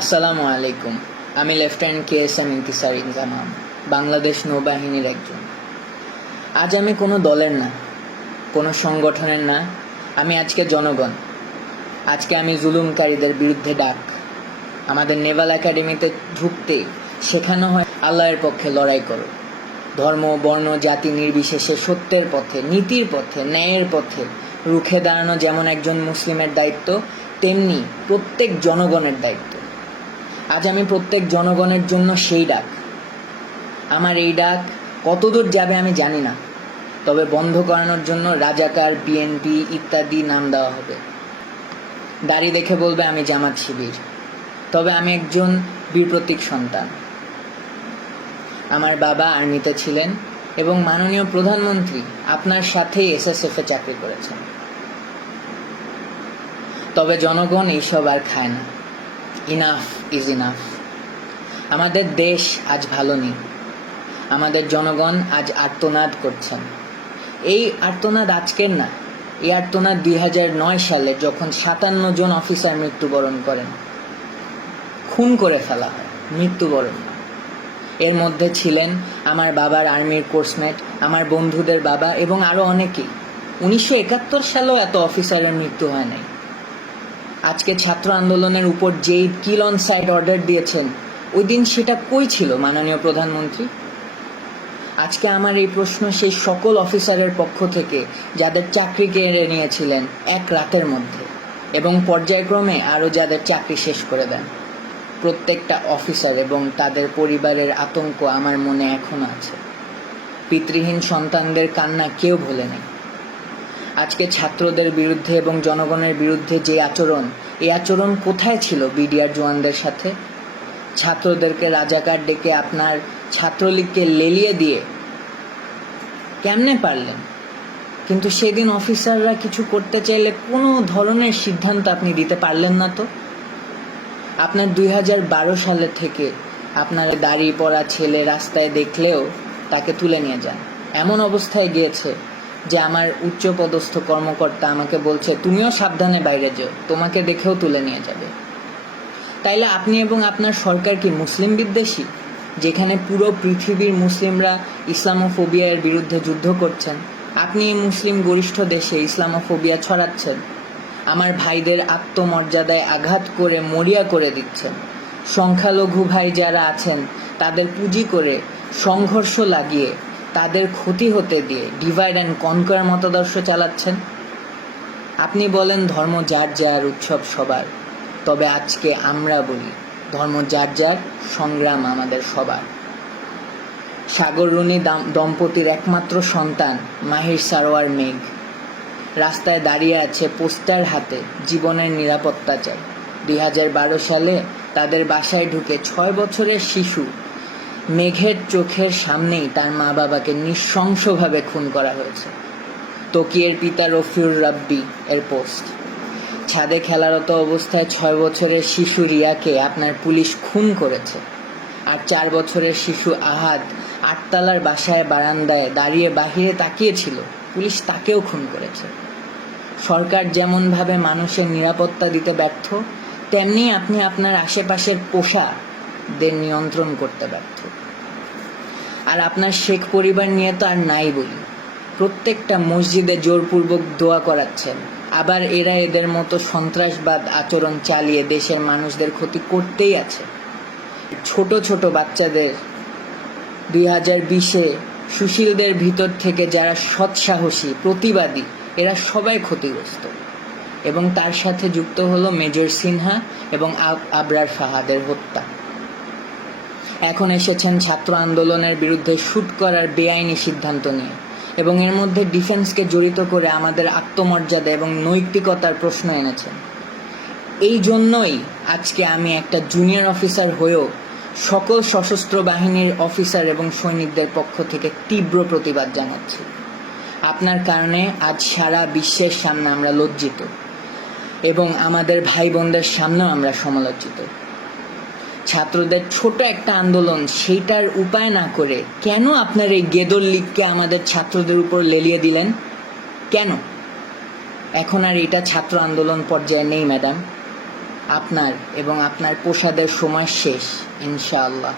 আসসালামু আলাইকুম। আমি লেফটেন্যান্ট KSM ইন্তিসার ইনজামাম, বাংলাদেশ নৌবাহিনীর একজন। আজ আমি কোনো দলের না, কোনো সংগঠনের না, আমি আজকে জনগণ। আজকে আমি জুলুমকারীদের বিরুদ্ধে ডাক। আমাদের নেভাল একাডেমিতে ঢুকতেই শেখানো হয় আল্লাহর পক্ষে লড়াই করো। ধর্ম, বর্ণ, জাতি নির্বিশেষে সত্যের পথে, নীতির পথে, ন্যায়ের পথে রুখে দাঁড়ানো যেমন একজন মুসলিমের দায়িত্ব, তেমনি প্রত্যেক জনগণের দায়িত্ব। আজ আমি প্রত্যেক জনগণের জন্য সেই ডাক। আমার এই ডাক কতদূর যাবে আমি জানি না, তবে বন্ধ করানোর জন্য রাজাকার, BNP ইত্যাদি নাম দেওয়া হবে। দাড়ি দেখে বলবে আমি জামাত শিবির, তবে আমি একজন বীর প্রতীক সন্তান। আমার বাবা আর্মিতে ছিলেন এবং মাননীয় প্রধানমন্ত্রী আপনার সাথেই SSF-এ চাকরি করেছেন। তবে জনগণ এইসব আর খায় না। Enough is enough. আমাদের দেশ আজ ভালো নেই। আমাদের জনগণ আজ আর্তনাদ করছেন। এই আর্তনাদ আজকের না, এই আর্তনাদ 2009 সালে যখন 57 জন অফিসার মৃত্যুবরণ করেন, খুন করে ফেলা হয়, মৃত্যুবরণ। এর মধ্যে ছিলেন আমার বাবার আর্মির কোর্সমেট, আমার বন্ধুদের বাবা এবং আরও অনেকেই। 1971 সালেও এত অফিসারের মৃত্যু হয় নাই। আজকে ছাত্র আন্দোলনের উপর যেই কিল অন সাইট অর্ডার দিয়েছেন, ওই দিন সেটা কই ছিল মাননীয় প্রধানমন্ত্রী? আজকে আমার এই প্রশ্ন সেই সকল অফিসারের পক্ষ থেকে যাদের চাকরি কেড়ে নিয়েছিলেন এক রাতের মধ্যে, এবং পর্যায়ক্রমে আরও যাদের চাকরি শেষ করে দেন। প্রত্যেকটা অফিসার এবং তাদের পরিবারের আতঙ্ক আমার মনে এখনো আছে। পিতৃহীন সন্তানদের কান্না কেউ ভোলে নেই। আজকে ছাত্রদের বিরুদ্ধে এবং জনগণের বিরুদ্ধে যে আচরণ, এই আচরণ কোথায় ছিল BDR জওয়ানদের সাথে? ছাত্রদেরকে রাজাকার ডেকে আপনার ছাত্রলীগকে লেলিয়ে দিয়ে কেমনে পারলেন? কিন্তু সেদিন অফিসাররা কিছু করতে চাইলে কোনো ধরনের সিদ্ধান্ত আপনি দিতে পারলেন না। তো আপনার 2012 সালের থেকে আপনার দাড়ি পরা ছেলে রাস্তায় দেখলেও তাকে তুলে নিয়ে যান। এমন অবস্থায় গিয়েছে যে আমার উচ্চপদস্থ কর্মকর্তা আমাকে বলছে তুমিও সাবধানে বাইরে যাও, তোমাকে দেখেও তুলে নিয়ে যাবে। তাইলে আপনি এবং আপনার সরকার কি মুসলিম বিদ্বেষী? যেখানে পুরো পৃথিবীর মুসলিমরা ইসলামোফোবিয়ার বিরুদ্ধে যুদ্ধ করছেন, আপনি এই মুসলিম গরিষ্ঠ দেশে ইসলামোফোবিয়া ছড়াচ্ছেন। আমার ভাইদের আত্মমর্যাদায় আঘাত করে মরিয়া করে দিচ্ছেন। সংখ্যালঘু ভাই যারা আছেন তাদের পুঁজি করে সংঘর্ষ লাগিয়ে তাদের ক্ষতি হতে দিয়ে ডিভাইড অ্যান্ড কনকোয়ার মতাদর্শ চালাচ্ছেন। আপনি বলেন ধর্ম যার যার, উৎসব সবার, তবে আজকে আমরা বলি ধর্ম যার যার, সংগ্রাম আমাদের সবার। সাগর রুনি দম্পতির একমাত্র সন্তান মাহির সারোয়ার মেঘ রাস্তায় দাঁড়িয়ে আছে পোস্টার হাতে, জীবনের নিরাপত্তা চাই। 2012 সালে তাদের বাসায় ঢুকে 6 বছরের শিশু মেঘের চোখের সামনেই তার মা বাবাকে নৃশংসভাবে খুন করা হয়েছে। তকিয়ের পিতা রফিউর রাব্বি এর পোস্ট। ছাদে খেলারত অবস্থায় 6 বছরের শিশু রিয়াকে আপনার পুলিশ খুন করেছে। আর 4 বছরের শিশু আহাদ 8তলার বাসায় বারান্দায় দাঁড়িয়ে বাহিরে তাকিয়েছিল, পুলিশ তাকেও খুন করেছে। সরকার যেমনভাবে মানুষের নিরাপত্তা দিতে ব্যর্থ, তেমনি আপনি আপনার আশেপাশের পোষাদের নিয়ন্ত্রণ করতে ব্যর্থ। আর আপনার শেখ পরিবার নিয়ে তো আর নাই বলি। প্রত্যেকটা মসজিদে জোরপূর্বক দোয়া করাচ্ছেন, আবার এরা এদের মতো সন্ত্রাসবাদ আচরণ চালিয়ে দেশের মানুষদের ক্ষতি করতেই আছে। ছোট ছোট বাচ্চাদের 2020-এ সুশীলদের ভিতর থেকে যারা সৎসাহসী প্রতিবাদী, এরা সবাই ক্ষতিগ্রস্ত। এবং তার সাথে যুক্ত হলো মেজর সিনহা এবং আবরার ফাহাদের হত্যা। এখন এসেছেন ছাত্র আন্দোলনের বিরুদ্ধে শুট করার বেআইনি সিদ্ধান্ত নিয়ে, এবং এর মধ্যে ডিফেন্সকে জড়িত করে আমাদের আত্মমর্যাদা এবং নৈতিকতার প্রশ্ন এনেছেন। এই জন্যই আজকে আমি একটা জুনিয়র অফিসার হয়েও সকল সশস্ত্র বাহিনীর অফিসার এবং সৈনিকদের পক্ষ থেকে তীব্র প্রতিবাদ জানাচ্ছি। আপনার কারণে আজ সারা বিশ্বের সামনে আমরা লজ্জিত, এবং আমাদের ভাই বোনদের সামনেও আমরা সমালোচিত। ছাত্রদের ছোট একটা আন্দোলন, সেইটার উপায় না করে কেন আপনার এই গেদর লীগকে আমাদের ছাত্রদের উপর লেলিয়ে দিলেন? কেন? এখন আর এটা ছাত্র আন্দোলন পর্যায়ে নেই ম্যাডাম। আপনার এবং আপনার প্রসাদের সময় শেষ ইনশাআল্লাহ।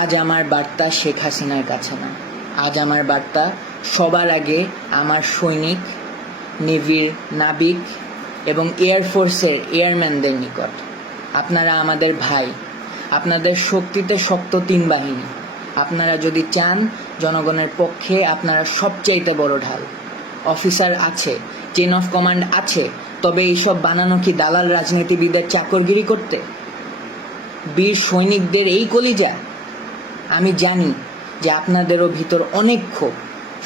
আজ আমার বার্তা শেখ হাসিনার কাছে না, আজ আমার বার্তা সবার আগে আমার সৈনিক, নেভির নাবিক এবং এয়ারফোর্সের এয়ারম্যানদের নিকট। আপনারা আমাদের ভাই, আপনাদের শক্তিতে শক্ত 3 বাহিনী। আপনারা যদি চান জনগণের পক্ষে, আপনারা সবচাইতে বড় ঢাল। অফিসার আছে, চেইন অফ কমান্ড আছে, তবে এইসব বানানো কি দালাল রাজনীতিবিদের চাকরগিরি করতে? বীর সৈনিকদের এই কলিজা? আমি জানি যে আপনাদেরও ভিতর অনেক ক্ষোভ,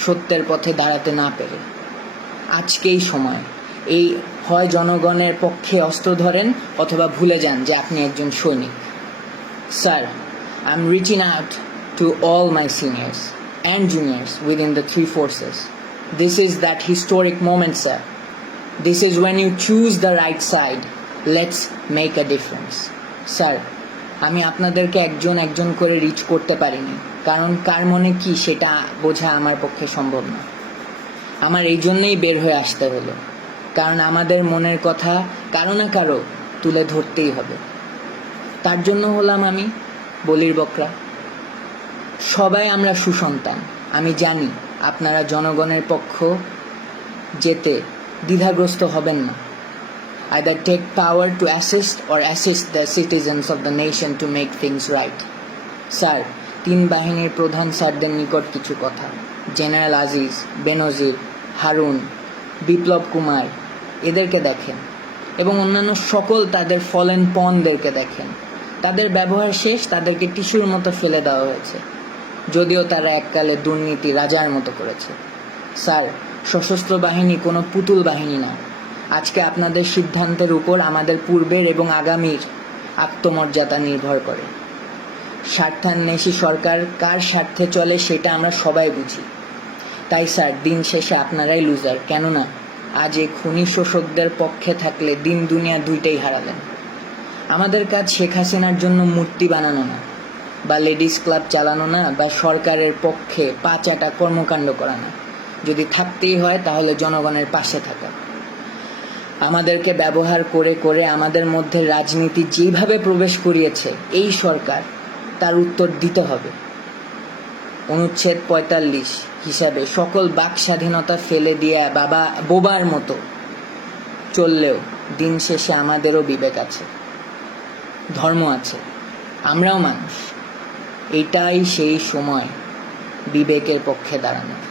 সত্যের পথে দাঁড়াতে না পেরে। আজকেই সময়, এই হয় জনগণের পক্ষে অস্ত্র ধরেন অথবা ভুলে যান যে আপনি একজন সৈনিক। Sir, I am reaching out to all my seniors and juniors within the 3 forces. This is that historic moment, sir. This is when you choose the right side. Let's make a difference. Sir, আমি আপনাদেরকে একজন একজন করে rich করতে পারিনি, কারণ কার মনে কি সেটা বোঝা আমার পক্ষে সম্ভব না। আমার এই জন্যই বের হয়ে আসতে হলো, কারণ আমাদের মনের কথা কারো না কারো তুলে ধরতেই হবে। তার জন্য হলাম আমি বলির বকরা। সবাই আমরা সুসন্তান। আমি জানি আপনারা জনগণের পক্ষ যেতে দ্বিধাগ্রস্ত হবেন না। Either take power to assist the citizens of the nation to make things right. Sir, 3 বাহিনীর প্রধান স্যারদের নিকট কিছু কথা। জেনারেল আজিজ, বেনজির, হারুন, বিপ্লব কুমার, এদেরকে দেখেন এবং অন্যান্য সকল তাদের ফলেন পনদেরকে দেখেন। তাদের ব্যবহার শেষ, তাদেরকে টিস্যুর মতো ফেলে দেওয়া হয়েছে, যদিও তারা এককালে দুর্নীতি রাজার মতো করেছে। স্যার, সশস্ত্র বাহিনী কোনো পুতুল বাহিনী না। আজকে আপনাদের সিদ্ধান্তের উপর আমাদের পূর্বের এবং আগামীর আত্মমর্যাদা নির্ভর করে। স্বার্থান্বেষী সরকার কার স্বার্থে চলে সেটা আমরা সবাই বুঝি। তাই স্যার, দিন শেষে আপনারাই লুজার। কেননা আজ এই খুনি শোষকদের পক্ষে থাকলে দিন দুনিয়া দুইটাই হারালেন। আমাদের কাজ শেখ হাসিনার জন্য মূর্তি বানানো না, বা লেডিস ক্লাব চালানো না, বা সরকারের পক্ষে পাচাটা কর্মকাণ্ড করা না। যদি থাকতেই হয় তাহলে জনগণের পাশে থাকা। আমাদেরকে ব্যবহার করে করে আমাদের মধ্যে রাজনীতি যেভাবে প্রবেশ করিয়েছে এই সরকার, তার উত্তর দিতে হবে। অনুচ্ছেদ 45 হিসাবে সকল বাক স্বাধীনতা ফেলে দিয়ে বোবার মতো চললেও দিন শেষে আমাদেরও বিবেক আছে, ধর্ম আছে, আমরাও মানুষ। এটাই সেই সময় বিবেকের পক্ষে দাঁড়ানোর।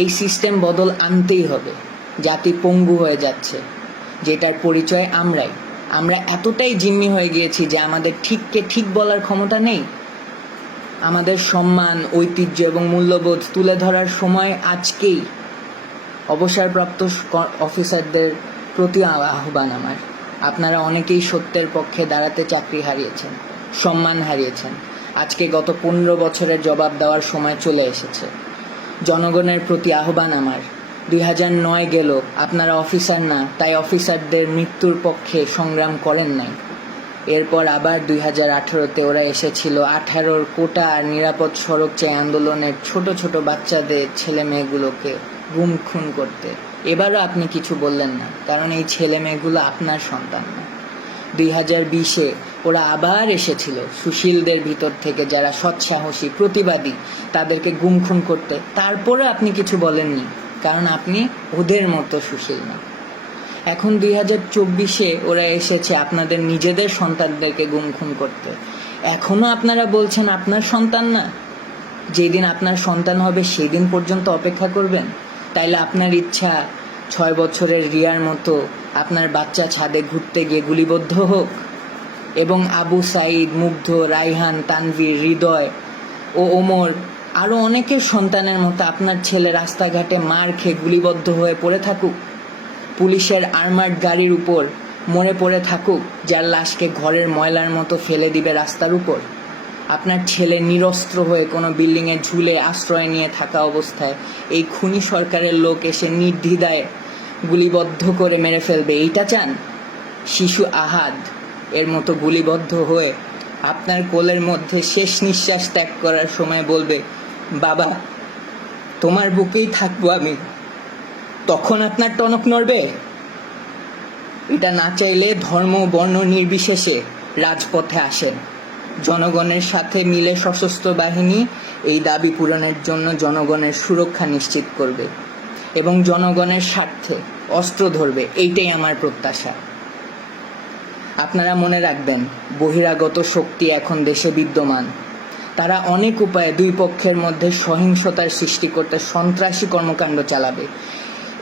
এই সিস্টেম বদল আনতেই হবে। জাতি পঙ্গু হয়ে যাচ্ছে, যেটার পরিচয় আমরাই। আমরা এতটাই জিম্মি হয়ে গিয়েছি যে আমাদের ঠিককে ঠিক বলার ক্ষমতা নেই। আমাদের সম্মান, ঐতিহ্য এবং মূল্যবোধ তুলে ধরার সময় আজকেই। অবসরপ্রাপ্ত অফিসারদের প্রতি আহ্বান আমার, আপনারা অনেকেই সত্যের পক্ষে দাঁড়াতে চাকরি হারিয়েছেন, সম্মান হারিয়েছেন। আজকে গত 15 বছরের জবাব দেওয়ার সময় চলে এসেছে। জনগণের প্রতি আহ্বান আমার, 2009 গেল, আপনারা অফিসার না, তাই অফিসারদের মৃত্যুর পক্ষে সংগ্রাম করেন নাই। এরপর আবার 2018-তে ওরা এসেছিল 18-র কোটা আর নিরাপদ সড়ক চাই আন্দোলনের ছোট ছোট বাচ্চাদের, ছেলে মেয়েগুলোকে গুম খুন করতে। এবারও আপনি কিছু বললেন না, কারণ এই ছেলে মেয়েগুলো আপনার সন্তান না। 2020-এ ওরা আবার এসেছিল সুশীলদের ভিতর থেকে, যারা সৎসাহসী প্রতিবাদী, তাদেরকে গুম খুন করতে। তারপরে আপনি কিছু বলেননি, কারণ আপনি ওদের মতো সুশীল না। এখন 2024-এ ওরা এসেছে আপনাদের নিজেদের সন্তানদেরকে গুম খুন করতে। এখনো আপনারা বলছেন আপনার সন্তান না? যেদিন আপনার সন্তান হবে সেদিন পর্যন্ত অপেক্ষা করবেন? তাইলে আপনার ইচ্ছা 6 বছরের রিয়ার মতো আপনার বাচ্চা ছাদে ঘুরতে গিয়ে গুলিবদ্ধ হোক, এবং আবু সাইদ, মুগ্ধ, রাইহান, তানভীর, হৃদয় ও ওমর আরও অনেকের সন্তানের মতো আপনার ছেলে রাস্তাঘাটে মার খেয়ে গুলিবদ্ধ হয়ে পড়ে থাকুক, পুলিশের আর্মার্ড গাড়ির উপর মরে পড়ে থাকুক, যার লাশকে ঘরের ময়লার মতো ফেলে দিবে রাস্তার উপর। আপনার ছেলে নিরস্ত্র হয়ে কোনো বিল্ডিংয়ে ঝুলে আশ্রয় নিয়ে থাকা অবস্থায় এই খুনি সরকারের লোক এসে নির্দ্বিধায় গুলিবদ্ধ করে মেরে ফেলবে, এইটা চান? শিশু আহাদ এর মতো গুলিবদ্ধ হয়ে আপনার কোলের মধ্যে শেষ নিঃশ্বাস ত্যাগ করার সময় বলবে, বাবা তোমার বুকেই থাকবো আমি, তখন আপনার টনক নড়বে? এটা না চাইলে ধর্ম বর্ণ নির্বিশেষে রাজপথে আসেন। জনগণের সাথে মিলে সশস্ত্র বাহিনী এই দাবি পূরণের জন্য জনগণের সুরক্ষা নিশ্চিত করবে এবং জনগণের স্বার্থে অস্ত্র ধরবে, এইটাই আমার প্রত্যাশা। আপনারা মনে রাখবেন, বহিরাগত শক্তি এখন দেশে বিদ্যমান। তারা অনেক উপায়ে দুই পক্ষের মধ্যে সহিংসতার সৃষ্টি করতে সন্ত্রাসী কর্মকাণ্ড চালাবে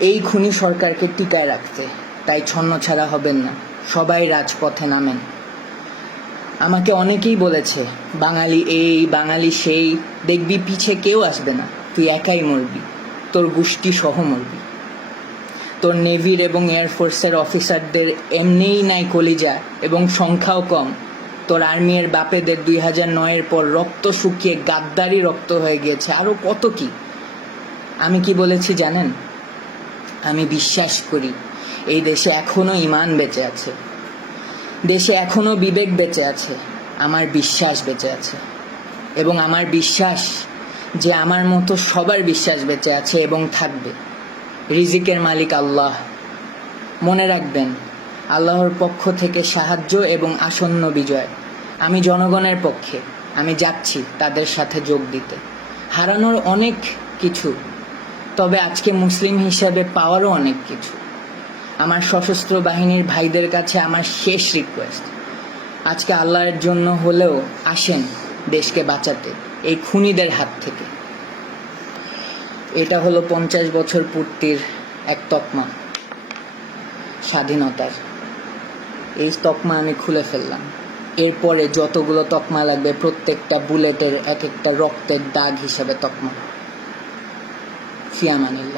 এই খুনি সরকারকে টিকায় রাখতে। তাই ছন্নছাড়া হবেন না, সবাই রাজপথে নামেন। আমাকে অনেকেই বলেছে, বাঙালি এই বাঙালি সেই, দেখবি পিছে কেউ আসবে না, তুই একাই মরবি, তোর গোষ্ঠী সহ মরবি। তোর নেভির এবং এয়ারফোর্সের অফিসারদের এমনিই নাই কলিজা এবং সংখ্যাও কম। তোর আর্মির বাপেদের 2009-এর পর রক্ত শুকিয়ে গাদ্দারি রক্ত হয়ে গিয়েছে, আরও কত কি। আমি কি বলেছি জানেন? আমি বিশ্বাস করি এই দেশে এখনো ঈমান বেঁচে আছে, দেশে এখনো বিবেক বেঁচে আছে, আমার বিশ্বাস বেঁচে আছে। এবং আমার বিশ্বাস যে আমার মতো সবার বিশ্বাস বেঁচে আছে এবং থাকবে। রিজিকের মালিক আল্লাহ। মনে রাখবেন, আল্লাহর পক্ষ থেকে সাহায্য এবং আসন্ন বিজয়। আমি জনগণের পক্ষে, আমি যাচ্ছি তাদের সাথে যোগ দিতে। হারানোর অনেক কিছু, তবে আজকে মুসলিম হিসাবে পাওয়ারও অনেক কিছু। আমার সশস্ত্র বাহিনীর ভাইদের কাছে আমার শেষ রিকোয়েস্ট, আজকে আল্লাহর জন্য হলেও আসেন দেশকে বাঁচাতে এই খুনিদের হাত থেকে। এটা হলো 50 বছর পূর্তির এক তকমা স্বাধীনতার। এই তকমা আমি খুলে ফেললাম। এরপরে যতগুলো তকমা লাগবে প্রত্যেকটা বুলেটের এক একটা রক্তের দাগ হিসেবে তকমা। ফি আমানিল্লাহ।